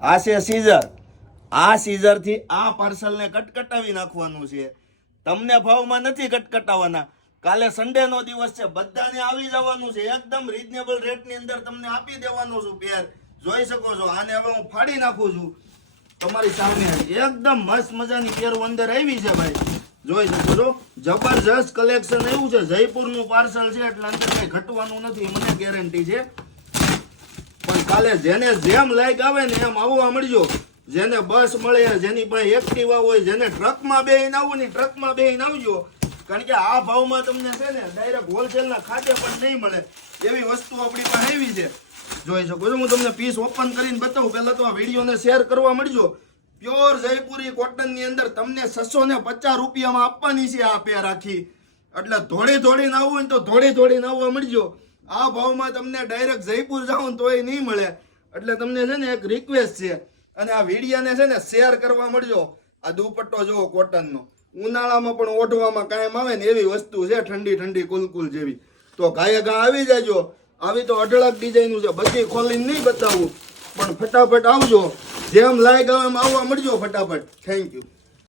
આ છે સીઝર. આ સીઝર થી આ પાર્સલ ને કટકટાવી નાખવાનું છે. તમને ભાવમાં નથી કટકટાવવાના. કાલે સન્ડે નો દિવસ છે, બધાને આવી જવાનું છે. એકદમ રીઝનેબલ રેટ ની અંદર તમને આપી દેવાનો છું પેર. જોઈ શકો છો. આને હવે હું ફાડી નાખું છું તમારી સામે. એકદમ મસ્ત મજાની પેરો અંદર આવી છે ભાઈ. જોઈ શકો છો. જબરજસ્ત કલેક્શન આવ્યું છે. જયપુર નું પાર્સલ છે એટલે અંદર કઈ ઘટવાનું નથી, મને ગેરંટી છે. પણ કાલે જેને જેમ લાઈક આવે ને એમ આવવા મળજો. જેને બસ મળે, જેની પાસે એક્ટિવા હોય, જેને ટ્રકમાં બેહીને આવવું ને ટ્રકમાં બેહીને આવજો. કારણ કે આ ભાવમાં તમને છે ને ડાયરેક્ટ હોલસેલના ખાતે પણ નહીં મળે એવી વસ્તુ આપણી પાસે આવી છે. જોઈ શકો છો. હું તમને પીસ ઓપન કરીને બતાવું. પહેલા તો આ વિડીયોને શેર કરવા મળજો. પ્યોર જયપુરી કોટનની અંદર તમને 650 રૂપિયામાં આપવાની છે આ પેર આખી. એટલે ધોળીને આવવું હોય તો ધોળીને આવવા મળજો. આ ભાવમાં તમને ડાયરેક્ટ જયપુર જાવ ને તોય નહીં મળે. એટલે તમને છે ને એક રિક્વેસ્ટ છે, અને આ વિડીયાને છે ને શેર કરવા મળજો. આ દુપટ્ટો જુઓ કોટનનો, ઉનાળામાં પણ ઓઢવામાં કાયમ આવે ને એવી વસ્તુ છે, ઠંડી કુલકુલ જેવી. તો ઘાએ ઘા આવી જાજો. આવી તો અઢળક ડિઝાઇન છે, બધી ખોલીને નહીં બતાવું, પણ ફટાફટ આવજો. જેમ લાઈક આવે એમ આવવા મળજો ફટાફટ. Thank you.